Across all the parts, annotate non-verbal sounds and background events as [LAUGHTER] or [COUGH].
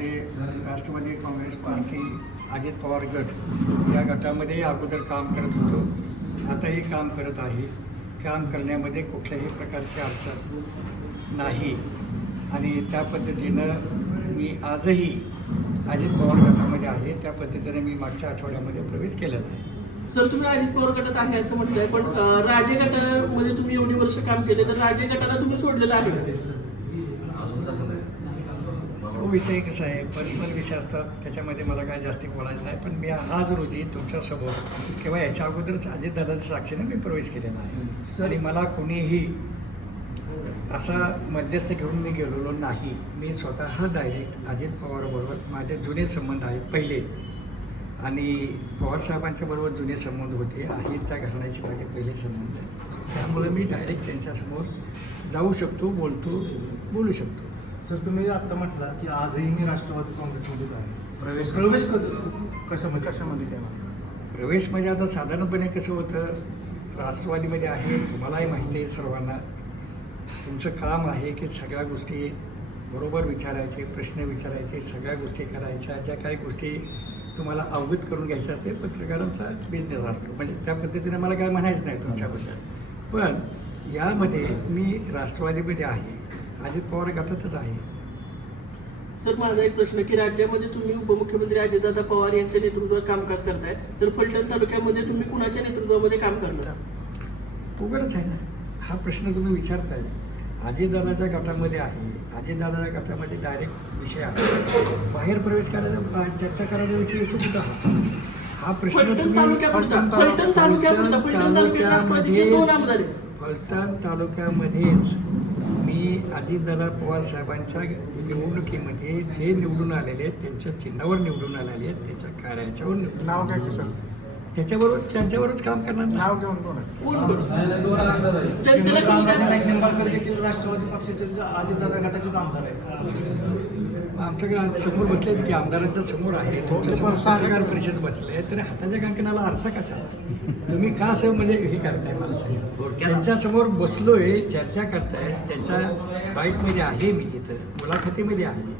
गटामध्ये राष्ट्रवादी काँग्रेस पार्टी अजित पवार गट या गटामध्ये अगोदर काम करत होतो. आताही काम करत आहे. काम करण्यामध्ये कुठल्याही प्रकारची अडचण नाही. आणि त्या पद्धतीनं मी आजही अजित पवार गटामध्ये आहे. त्या पद्धतीने मी मागच्या आठवड्यामध्ये प्रवेश केलेला आहे. सर तुम्ही अजित पवार गटात आहे असं म्हटलंय पण राजे गटामध्ये तुम्ही एवढी वर्ष काम केले तर राजे गटाला तुम्ही सोडलेलं आहे विषय कसा आहे? पर्सनल विषय असतात त्याच्यामध्ये मला काय जास्ती बोलायचं नाही. पण मी आज रोजी तुमच्यासमोर किंवा याच्या अगोदरच अजितदादाच्या साक्षीने मी प्रवेश केलेला आहे. आणि मला कोणीही असा मध्यस्थ घेऊन मी गेलेलो नाही. मी स्वतः डायरेक्ट अजित पवारबरोबर माझे जुने संबंध आहेत पहिले. आणि पवारसाहेबांच्या बरोबर जुने संबंध होते. आहेत त्या घराण्याचे माझे पहिले संबंध. आहे त्यामुळे मी डायरेक्ट त्यांच्यासमोर जाऊ शकतो बोलतो बोलू शकतो. सर तुम्ही आता म्हटला की आजही मी राष्ट्रवादी काँग्रेसमध्येच आहे प्रवेश प्रवेश कधी? कशामध्ये? कशामध्ये केला प्रवेश म्हणजे आता साधारणपणे कसं होतं? राष्ट्रवादीमध्ये आहे तुम्हालाही माहिती आहे सर्वांना. तुमचं काम आहे की सगळ्या गोष्टी बरोबर विचारायचे प्रश्न विचारायचे सगळ्या गोष्टी करायच्या ज्या काही गोष्टी तुम्हाला अवगत करून घ्यायच्या ते पत्रकारांचा बिझनेस असतो. म्हणजे त्या पद्धतीने मला काय म्हणायचं नाही तुमच्याबद्दल. पण यामध्ये मी राष्ट्रवादीमध्ये आहे. अजित पवार गटातच आहे. सर माझा एक प्रश्न की राज्यामध्ये तुम्ही उपमुख्यमंत्री अजितदादा पवार यांच्या नेतृत्वात कामकाज करताय तर फलटण तालुक्यामध्ये तुम्ही कुणाच्या नेतृत्वामध्ये काम करणार? उघडच आहे ना. हा प्रश्न तुम्ही विचारताय. अजितदादाच्या गटामध्ये आहे. अजितदादाच्या गटामध्ये डायरेक्ट विषय आहे. बाहेर प्रवेश करायचा चर्चा करायचा विषय येतो कुठं हा हा प्रश्न फलटण तालुक्यामध्येच अजितदादा पवार साहेबांच्या निवडणुकीमध्ये जे निवडून आलेले आहेत त्यांच्या चिन्हावर निवडून आलेले आहेत त्यांच्या कार्याच्यावर निवडून नाव काय की सर त्याच्याबरोबर त्यांच्यावरच काम करणार ना? नाव घेऊन कोण आहे कोण राष्ट्रवादी पक्षाचे अजितदादा गटाचेच आमदार आहेत. आमच्याकडे आज समोर बसले की आमदारांच्या समोर आहे समोर पत्रकार परिषद बसले तर हाताच्या कंकणाला आरसा कशाला तुम्ही का असं म्हणजे हे करताय मला. त्यांच्यासमोर बसलोय चर्चा करताय त्यांच्या बाईकमध्ये आहे मी इथं मुलाखतीमध्ये आहे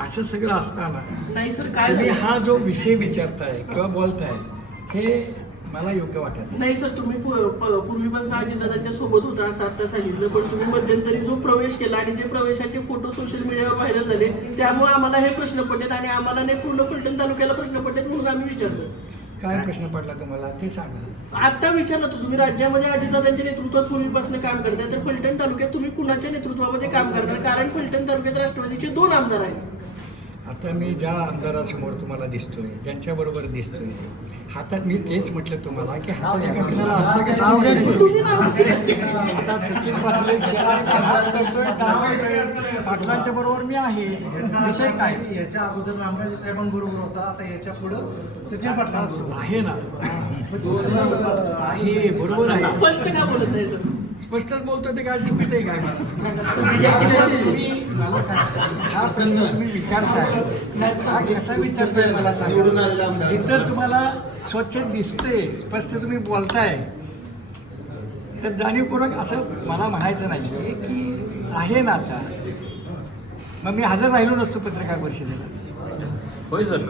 असं सगळं असताना नाही सर काय? हा जो विषय विचारताय किंवा बोलताय हे मला योग्य वाटत नाही. सर तुम्ही पू- प- पूर्वीपासून अजितदादांच्या सोबत होता असं आता सांगितलं पण तुम्ही मध्यंतरी जो प्रवेश केला आणि जे प्रवेशाचे फोटो सोशल मीडियावर व्हायरल झाले त्यामुळे आम्हाला हे प्रश्न पडलेत आणि आम्हाला नाही पूर्ण फलटण तालुक्याला प्रश्न पडलेत म्हणून आम्ही विचारतो काय प्रश्न पडला तुम्हाला? ते सांगा. आता विचारलं तर तुम्ही राज्यामध्ये अजितदादांच्या नेतृत्वात पूर्वीपासून काम करताय तर फलटण तालुक्यात तुम्ही कुणाच्या नेतृत्वामध्ये काम करणार? कारण फलटण तालुक्यात राष्ट्रवादीचे दोन आमदार आहेत. आता मी ज्या आमदारासमोर तुम्हाला दिसतोय ज्यांच्याबरोबर दिसतोय. हातात मी तेच म्हटलं तुम्हाला की हाताच्या कंकणाला असं नाव घ्या की. तुम्ही नाव आता सचिन पाटील. पाटलांच्या बरोबर मी आहे. विषय काय? याच्या अगोदर रामराजे साहेबांबरोबर होता आता याच्या पुढं सचिन पाटलांबरोबर. आहे ना. आहे बरोबर आहे. स्पष्ट का बोलत सर स्पष्टच बोलतो ते काय चुकीचं आहे काय मला? तुम्ही विचारताय. कसा विचारताय मला सांगा. जिथं तुम्हाला स्वच्छ दिसते स्पष्ट तुम्ही बोलताय. तर जाणीवपूर्वक असं मला म्हणायचं नाही आहे की आहे ना आता मग मी हजर राहिलो नसतो पत्रकार परिषदेला. होय सर.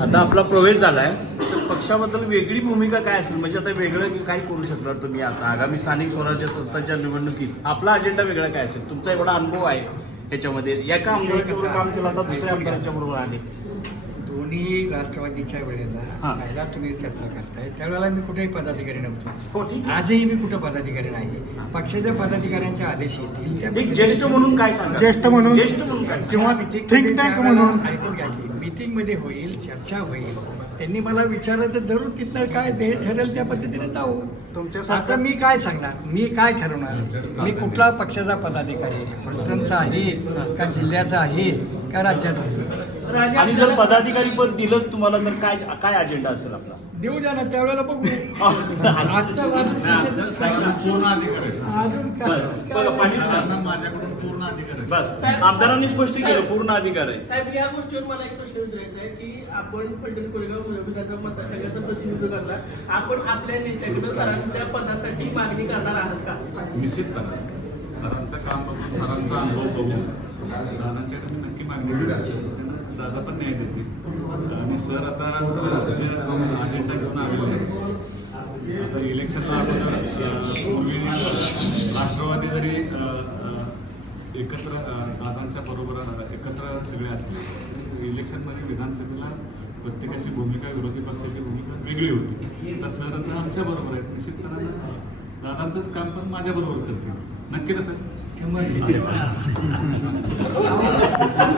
आता आपला प्रवेश झाला आहे तर पक्षाबद्दल वेगळी भूमिका काय असेल? म्हणजे आता वेगळं काय करू शकणार तुम्ही आता? आगामी स्थानिक स्वराज्य संस्थांच्या निवडणुकीत आपला अजेंडा वेगळा काय असेल? तुमचा एवढा अनुभव आहे याच्यामध्ये एका आमदाराबरोबर काम केलं आता दुसऱ्या आमदाराच्या बरोबर आले. दोन्ही राष्ट्रवादीच्या वेळेला. पहिला तुम्ही चर्चा करताय. त्यावेळेला मी कुठेही पदाधिकारी नव्हतो. हो. आजही मी कुठं पदाधिकारी नाही. पक्षाच्या पदाधिकाऱ्यांचे आदेश येतील. ज्येष्ठ म्हणून काय सांगा? ज्येष्ठ म्हणून- ज्येष्ठ म्हणून? किंवा tank त्यावेळेला म्हणून. ऐकून घ्या की. मीटिंगमध्ये होईल चर्चा होईल. त्यांनी मला विचारलं तर जरूर तिथनं काय ते ठरेल त्या पद्धतीने जाऊ. आता मी काय सांगणार? मी काय ठरवणार? आहे? मी कुठला पक्षाचा पदाधिकारी आहे का जिल्ह्याचा आहे? का राज्याचा? आणि जर पदाधिकारी पद दिलंच तुम्हाला तर काय काय अजेंडा असेल आपला? देऊ द्या ना त्यावेळेला. माझ्याकडून पूर्ण अधिकार आहे. बस. आमदारांनी स्पष्ट केलं पूर्ण अधिकार आहे. साहेब या गोष्टीवर मला एक प्रश्न विचारायचा आहे की आपण फलटण कोरेगाव विधानसभा मतदारसंघाचं प्रतिनिधित्व करला आपण आपल्या नेत्याकडे सरांच्या पदासाठी मागणी करणार आहात का? निश्चितपणे. सरांचं काम बघून सरांचा अनुभव बघून. दादांच्याकडे नक्की मागणी दादा पण न्याय देतील. आणि सर आता अजेंडा घेऊन आलेले आहेत. आता इलेक्शनला पूर्वी राष्ट्रवादी जरी एकत्र दादांच्या बरोबर एकत्र सगळे असले इलेक्शनमध्ये विधानसभेला प्रत्येकाची भूमिका विरोधी पक्षाची भूमिका वेगळी होती. तर सर आता आमच्या बरोबर आहेत. निश्चितपणाने दादांचंच काम पण माझ्या बरोबर करतील. नक्की ना सर? ハハハ [LAUGHS]